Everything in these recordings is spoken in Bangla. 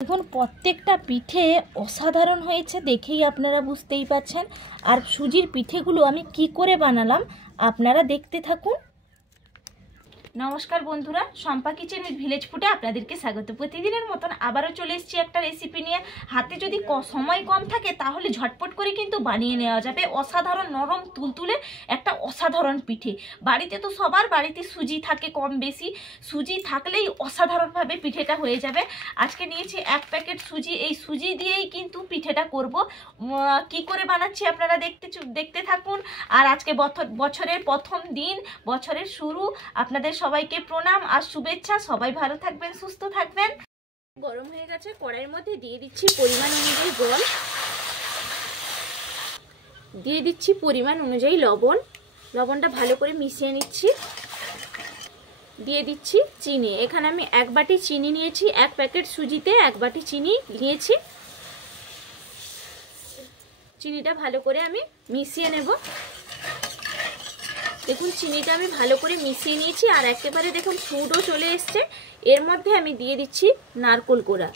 দেখুন প্রত্যেকটা পিঠে অসাধারণ হয়েছে, দেখেই আপনারা বুঝতেই পাচ্ছেন। আর সুজির পিঠেগুলো আমি কি করে বানালাম আপনারা দেখতে থাকুন। নমস্কার বন্ধুরা, শম্পা কিচেন উইথ ভিলেজ ফুডে আপনাদেরকে স্বাগত। প্রতিদিনের মতন আবারও চলে এসেছি একটা রেসিপি নিয়ে। হাতে যদি সময় কম থাকে তাহলে ঝটপট করে কিন্তু বানিয়ে নেওয়া যাবে অসাধারণ নরম তুলতুলে একটা অসাধারণ পিঠে। বাড়িতে তো সবার বাড়িতে সুজি থাকে কম বেশি, সুজি থাকলেই অসাধারণভাবে পিঠেটা হয়ে যাবে। আজকে নিয়েছি 1 প্যাকেট সুজি, এই সুজি দিয়েই কিন্তু পিঠেটা করব। কি করে বানাচ্ছি আপনারা দেখতে থাকুন। আর আজকে বছরের প্রথম দিন, বছরের শুরু, আপনাদের সবাইকে প্রণাম আর শুভেচ্ছা। সবাই ভালো থাকবেন, সুস্থ থাকবেন। গরম হয়ে গেছে, কড়াইয়ের মধ্যে দিয়ে দিচ্ছি পরিমাণ অনুযায়ী জল, দিয়ে দিচ্ছি পরিমাণ অনুযায়ী লবণ। লবণটা ভালো করে মিশিয়ে নিচ্ছি। দিয়ে দিচ্ছি চিনি। এখানে আমি 1 বাটি চিনি নিয়েছি, 1 প্যাকেট সুজিতে 1 বাটি চিনি নিয়েছি। চিনিটা ভালো করে আমি মিশিয়ে নেব। দেখুন চিনিটা আমি ভালো করে মিশিয়ে নিয়েছি আর একেবারে দেখুন ফুটও চলে এসছে। এর মধ্যে আমি দিয়ে দিচ্ছি নারকেল কোড়া।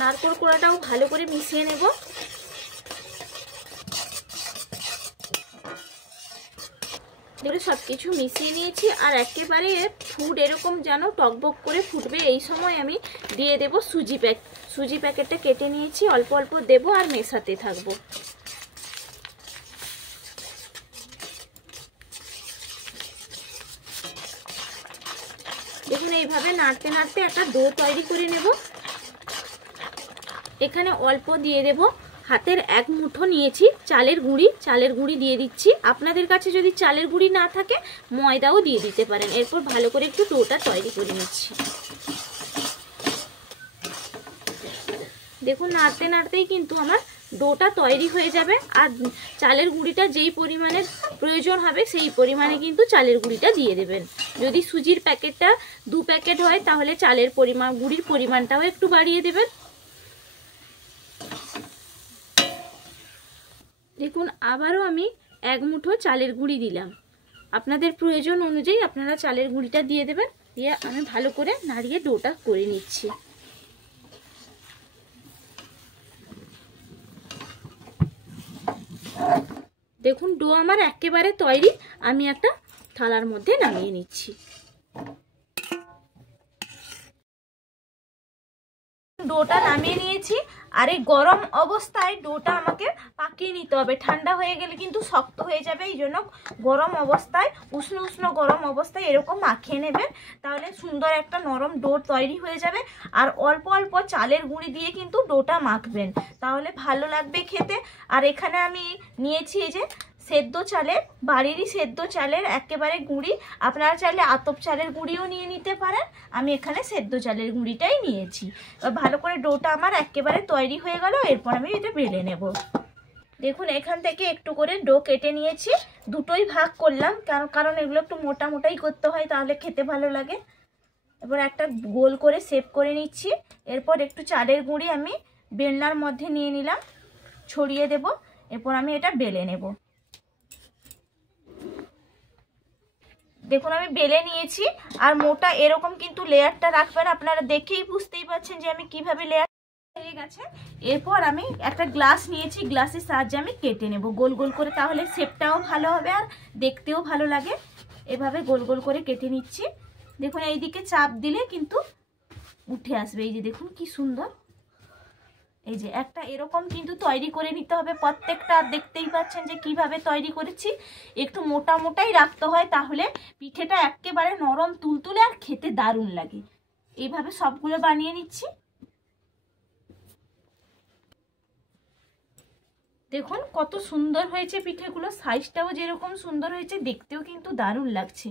নারকেল কোড়াটাও ভালো করে মিশিয়ে নেব। এবারে সব কিছু মিশিয়ে নিয়েছি আর একেবারে ফুট এরকম যেন টকবক করে ফুটবে, এই সময় আমি দিয়ে দেব সুজি প্যাকেটটা কেটে নিয়েছি, অল্প অল্প দেব আর মেশাতে থাকবো। দেখুন এইভাবে নাড়তে নাড়তে একটা ডো তৈরি করে নেব। এখানে অল্প দিয়ে দেব, হাতের 1 মুঠো নিয়েছি চালের গুঁড়ি দিয়ে দিচ্ছি। আপনাদের কাছে যদি চালের গুঁড়ি না থাকে ময়দাও দিয়ে দিতে পারেন। এরপর ভালো করে একটু ডোটা তৈরি করে নিচ্ছি। দেখুন নাড়তে নাড়তেই কিন্তু আমার ডোটা তৈরি হয়ে যাবে। আর চালের গুঁড়িটা যেই পরিমাণের প্রয়োজন হবে সেই পরিমাণে কিন্তু চালের গুঁড়িটা দিয়ে দেবেন। যদি সুজির প্যাকেটটা 2 প্যাকেট হয় তাহলে চালের গুঁড়ির পরিমাণটাও একটু বাড়িয়ে দেবেন। দেখুন আবারও আমি 1 মুঠো চালের গুঁড়ি দিলাম। আপনাদের প্রয়োজন অনুযায়ী আপনারা চালের গুঁড়িটা দিয়ে দেবেন। দিয়ে আমি ভালো করে নাড়িয়ে ডোটা করে নিচ্ছি। দেখুন ডো আমার একেবারে তৈরি। আমি একটা থালার মধ্যে নামিয়ে নিচ্ছি। ডোটা নামিয়ে নিয়েছি আর এই গরম অবস্থায় ডোটা আমাকে পাকিয়ে নিতে হবে। ঠান্ডা হয়ে গেলে কিন্তু শক্ত হয়ে যাবে, এই জন্য গরম অবস্থায় উষ্ণ গরম অবস্থায় এরকম মাখিয়ে নেবেন, তাহলে সুন্দর একটা নরম ডো তৈরি হয়ে যাবে। আর অল্প অল্প চালের গুঁড়ি দিয়ে কিন্তু ডোটা মাখবেন, তাহলে ভালো লাগবে খেতে। আর এখানে আমি নিয়েছি এই যে সেদ্ধ চালের, বাড়িরই সেদ্ধ চালের একেবারে গুঁড়ি। আপনারা চাইলে আতপ চালের গুঁড়িও নিয়ে নিতে পারেন, আমি এখানে সেদ্ধ চালের গুঁড়িটাই নিয়েছি। ভালো করে ডোটা আমার একেবারে তৈরি হয়ে গেল। এরপর আমি এটা বেলে নেব। দেখুন এখান থেকে একটু করে ডো কেটে নিয়েছি, দুটোই ভাগ করলাম, কারণ এগুলো একটু মোটা মোটাই করতে হয়, তাহলে খেতে ভালো লাগে। এবার একটা গোল করে শেপ করে নিচ্ছি। এরপর একটু চালের গুঁড়ি আমি বেলনার মধ্যে নিয়ে নিলাম, ছড়িয়ে দেব। এরপর আমি এটা বেলে নেব। দেখুন আমি বেলে নিয়েছি। আর মোটা এরকম কিন্তু লেয়ারটা রাখবেন, আপনারা দেখেই বুঝতেই পারছেন যে আমি কিভাবে লেয়ার হয়ে গেছে। এরপর আমি একটা গ্লাস নিয়েছি, গ্লাসের সাহায্যে আমি কেটে নেব গোল গোল করে, তাহলে শেপটাও ভালো হবে আর দেখতেও ভালো লাগে। এভাবে গোল গোল করে কেটে নিচ্ছি। দেখুন এইদিকে চাপ দিলে কিন্তু উঠে আসবে। এই যে দেখুন কি সুন্দর। এই যে একটা এরকম কিন্তু তৈরি করে নিতে হবে প্রত্যেকটা। দেখতেই পাচ্ছেন যে কিভাবে তৈরি করেছি। একটু মোটা মোটাই রাখতে হয়, তাহলে পিঠেটা একেবারে নরম তুলতুলে আর খেতে দারুণ লাগে। এইভাবে সবগুলো বানিয়ে নিচ্ছি। দেখুন কত সুন্দর হয়েছে পিঠেগুলো, সাইজটাও যেরকম সুন্দর হয়েছে, দেখতেও কিন্তু দারুণ লাগছে।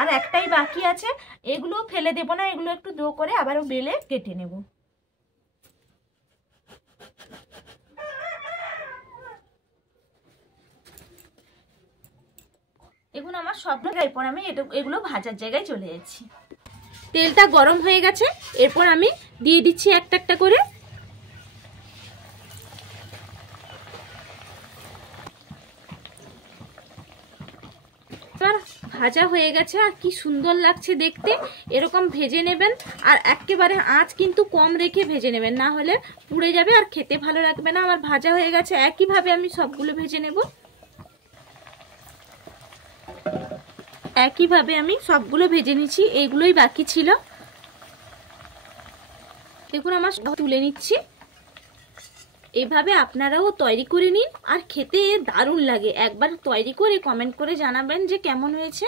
আর একটাই বাকি আছে, এগুলো ফেলে দেবো না, এগুলো একটু ডো করে আবারও বেলে কেটে নেব। দেখুন আমার সবগুলো, এরপর আমি এগুলো ভাজার জায়গায় চলে যাচ্ছি। তেলটা গরম হয়ে গেছে, এরপর আমি দিয়ে দিচ্ছি একটা একটা করে। এবার ভাজা হয়ে গেছে আর কি সুন্দর লাগছে দেখতে। এরকম ভেজে নেবেন আর একেবারে আঁচ কিন্তু কম রেখে ভেজে নেবেন, না হলে পুড়ে যাবে আর খেতে ভালো লাগবে না। আমার ভাজা হয়ে গেছে, একইভাবে আমি সবগুলো ভেজে নেব। একইভাবে আমি সবগুলো ভেজে নিচ্ছি, এইগুলোই বাকি ছিল। দেখুন আমার সব তুলে নিচ্ছি। এইভাবে আপনারাও তৈরি করে নিন আর খেতে দারুণ লাগে। একবার তৈরি করে কমেন্ট করে জানাবেন যে কেমন হয়েছে।